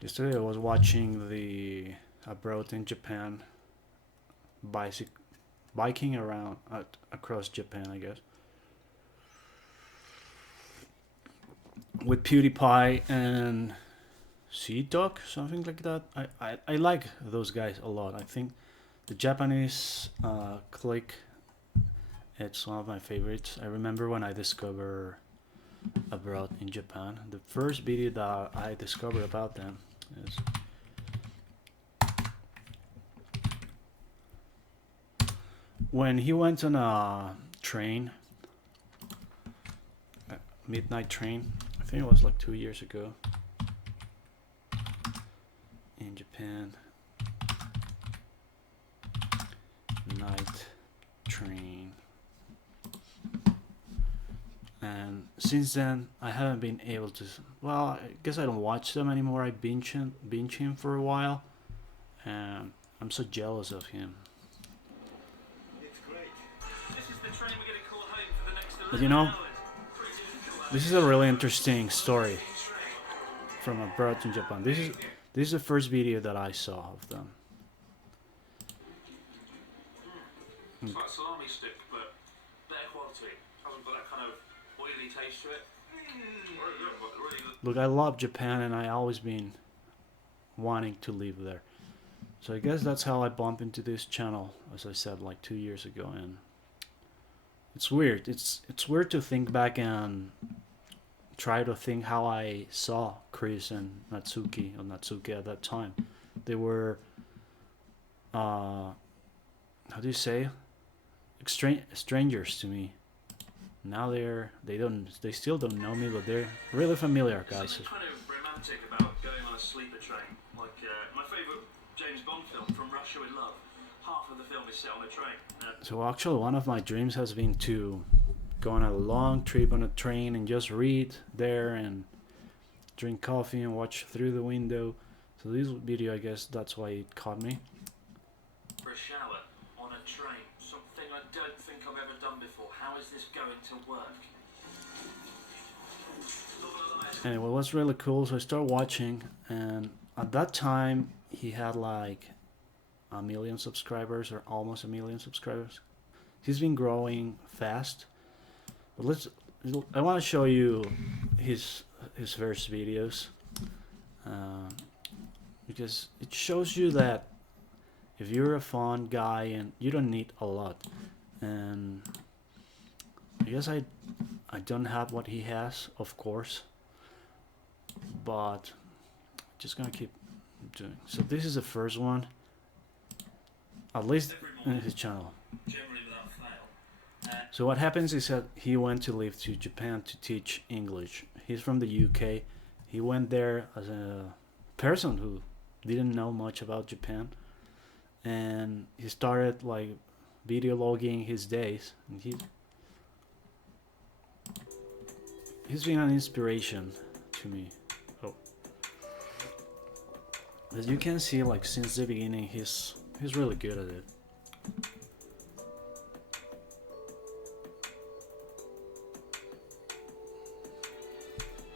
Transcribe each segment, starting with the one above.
Yesterday I was watching the Abroad in Japan bicyc biking around across Japan, I guess, with PewDiePie and Sea Dog, something like that. I like those guys a lot. I think the Japanese clique, it's one of my favorites. I remember when I discovered Abroad in Japan, the first video that I discovered about them is when he went on a train, a midnight train. I think it was like 2 years ago in Japan. Night train. And since then, I haven't been able to. Well, I guess I don't watch them anymore. I binge him for a while, and I'm so jealous of him. But you know, this is a really interesting story from Abroad in Japan. This is the first video that I saw of them. It's like a salami stick, but better quality. Hasn't got that kind of oily taste to it. Really good. Look, I love Japan, and I always been wanting to live there. So I guess that's how I bumped into this channel, as I said, like 2 years ago, and it's weird. It's weird to think back and try to think how I saw Chris and Natsuki at that time. They were, how do you say, strangers to me. Now they still don't know me, but they're really familiar guys. Something kind of romantic about going on a sleeper train. Like my favourite James Bond film, From Russia with Love. Half of the film is set on a train. So actually, one of my dreams has been to go on a long trip on a train and just read there and drink coffee and watch through the window. So this video, I guess that's why it caught me. For a shower on a train. Something I don't think I've ever done before. How is this going to work? Anyway, it was really cool. So I started watching, and at that time he had like a million subscribers or almost a million subscribers. He's been growing fast. But I want to show you his first videos, because it shows you that if you're a fun guy and you don't need a lot, and I guess I don't have what he has, of course, but just gonna keep doing. So this is the first one, at least in his channel. Generally without fail. So what happens is that he went to live to Japan to teach English. He's from the UK. He went there as a person who didn't know much about Japan, and he started like video logging his days. And he's been an inspiration to me. Oh, as you can see, like since the beginning, he's really good at it.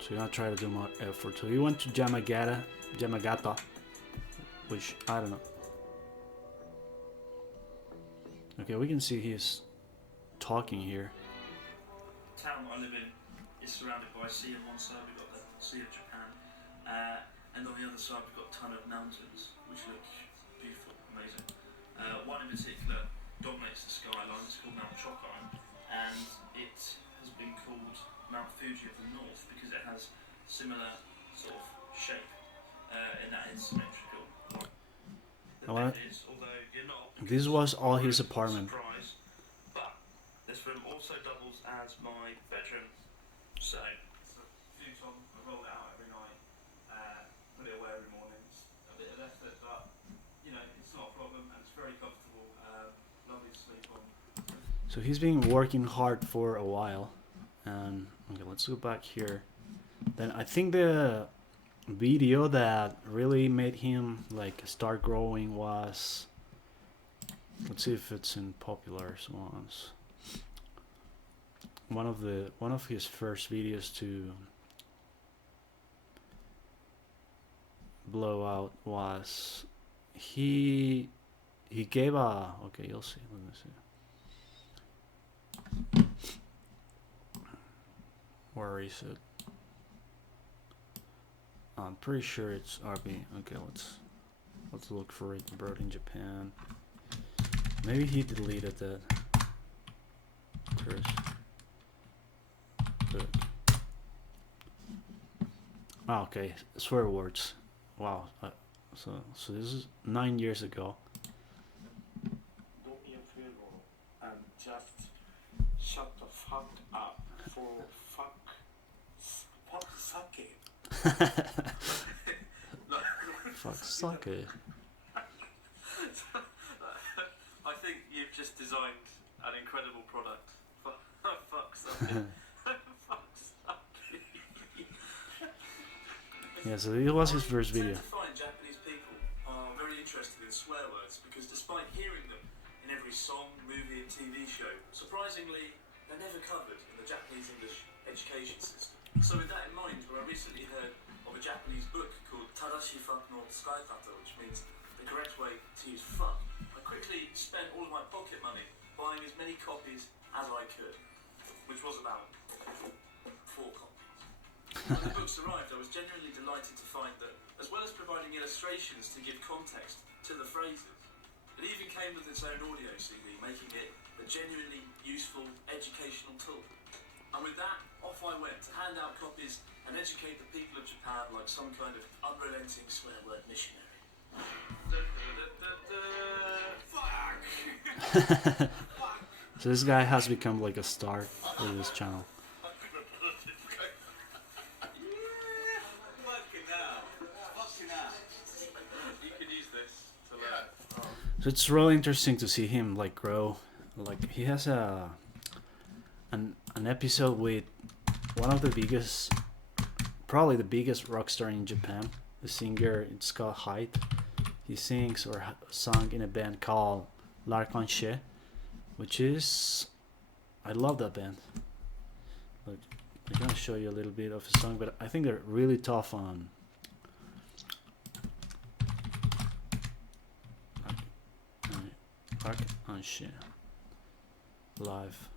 So you're gonna try to do more effort. So he went to Yamagata, which I don't know. Okay, we can see he's talking here. The town I live in is surrounded by sea. On one side we've got the Sea of Japan, and on the other side we've got a ton of mountains which look beautiful, amazing. One in particular dominates the skyline. It's called Mount Chokai, and it has been called Mount Fuji of the North because it has similar sort of shape in that it's symmetrical. This was all his apartment. Surprise, but this room also doubles as my bedroom. So it's a futon. I roll it out every night, put it away every morning. It's a bit of effort, but you know it's not a problem and it's very comfortable. Lovely to sleep on. So he's been working hard for a while, and okay, let's go back here. Then I think the video that really made him like start growing was, let's see if it's in popular ones. One of his first videos to blowout was he gave a okay. You'll see. Let me see. Where is it? I'm pretty sure it's RB. Okay, let's look for it. Bird in Japan. Maybe he deleted that. Curse. Good. Oh, okay, swear words. Wow. So this is 9 years ago. Do me a favor and just shut the fuck up for fuck sake. Fuck, suck it. I think you've just designed an incredible product. Fuck's sake. Fuck's sake. Yeah, so it was his first video. I tend to find Japanese people are very interested in swear words because despite hearing them in every song, movie and TV show, surprisingly, they're never covered in the Japanese English education system. So with that in mind, when I recently heard of a Japanese book called Tadashi Fuck no Tsukaikata, which means the correct way to use fuck, I quickly spent all of my pocket money buying as many copies as I could, which was about 4 copies. When the books arrived, I was genuinely delighted to find that, as well as providing illustrations to give context to the phrases, it even came with its own audio CD, making it a genuinely useful educational tool. And with that, off I went to hand out copies and educate the people of Japan like some kind of unrelenting swear word missionary. Fuck! So this guy has become like a star for this channel. So it's really interesting to see him like grow. Like he has an episode with one of the biggest, probably the biggest rock star in Japan. The singer, it's called Hyde. He sings or sung in a band called L'Arc-en-Ciel, which is, I love that band. Look, I'm gonna show you a little bit of a song, but I think they're really tough on. L'Arc-en-Ciel live.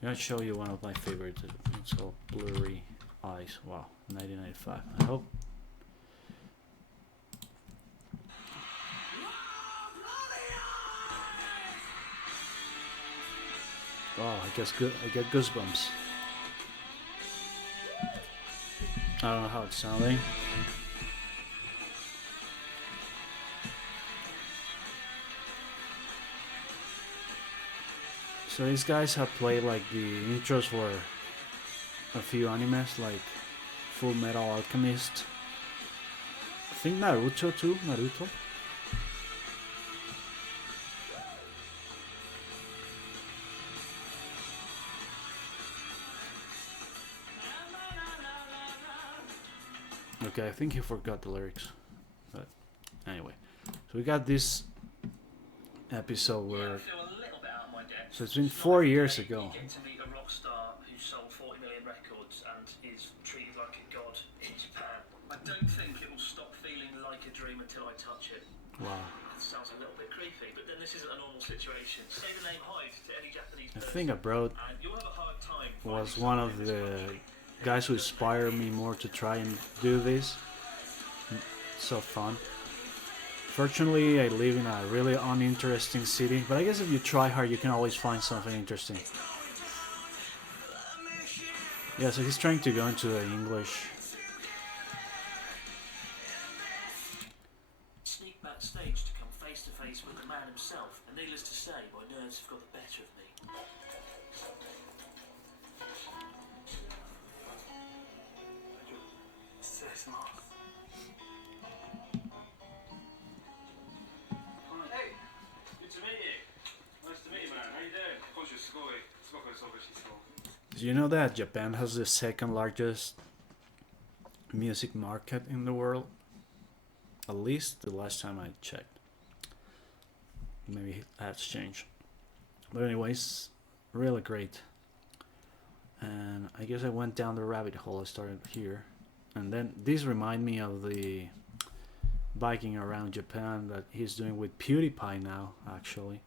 I'm gonna show you one of my favorites. It's called Blurry Eyes. Wow, 1995. I hope. Oh, I guess good. I get goosebumps. I don't know how it's sounding. So these guys have played like the intros for a few animes like Full Metal Alchemist. I think Naruto too. Naruto. Okay, I think he forgot the lyrics. But anyway, so we got this episode where. So it's been 4 years ago. You get to meet a rock star who sold 40 million records and is treated like a god in Japan. I don't think it will stop feeling like a dream until I touch it. Wow. That sounds a little bit creepy, but then this isn't a normal situation. Say the name Hyde to any Japanese I person, think Abroad and you'll have a hard time was finding one someone of in this the country. guys who inspired me more to try and do this. So fun. Fortunately, I live in a really uninteresting city, but I guess if you try hard, you can always find something interesting. Yeah, so he's trying to go into the English. Sneak backstage to come face to face with the man himself, and needless to say, my nerves have got the better of me. Hey, good to meet you. Nice to meet you, man. How you doing? Did you know that Japan has the second largest music market in the world? At least the last time I checked. Maybe that's changed. But anyways, really great. And I guess I went down the rabbit hole. I started here. And then these remind me of the biking around Japan that he's doing with PewDiePie now, actually.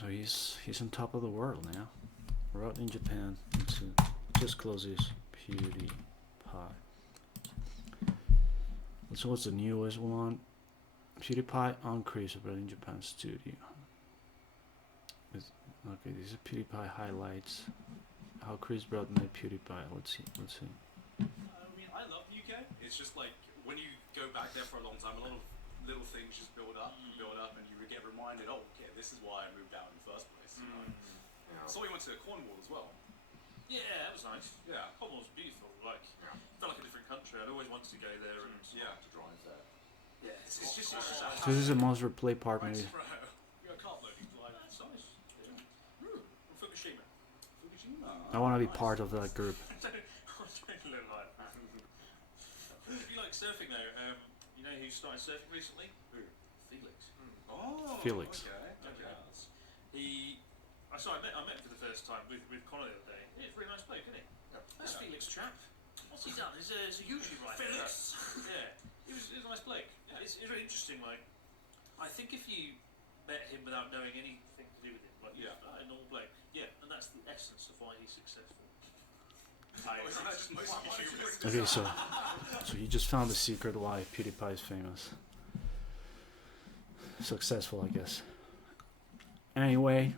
So he's on top of the world now. Right in Japan. Let's just close this. PewDiePie. So what's the newest one? PewDiePie on Chris but in Japan studio. Okay, these are PewDiePie highlights. How Chris brought my PewDiePie. Let's see. I mean, I love the UK. It's just like when you go back there for a long time, a lot of little things just build up, and you get reminded, oh, okay, this is why I moved out in the first place. You know? So we went to Cornwall as well. Yeah, that was nice. Yeah. Cornwall's beautiful. Like, felt like a different country. I'd always wanted to go there and To drive there. yeah, it's just So this is the most replayed part, maybe. You got car loading drive. It's nice. Yeah. Fukushima. Fukushima. I want to be part of that group. I don't look like that. If you like surfing though, you know who started surfing recently? Who? Felix. Oh, Felix. Okay. I met him for the first time with Connor the other day. He's a really nice bloke, isn't he? That's Felix Trap. What's he done? He's a YouTube writer. Felix. Yeah. He was a nice bloke. Yeah. It's really interesting. Like, I think if you met him without knowing anything to do with him, like a normal bloke, and that's the essence of why he's successful. Okay, so you just found the secret why PewDiePie is famous. Successful, I guess. Anyway,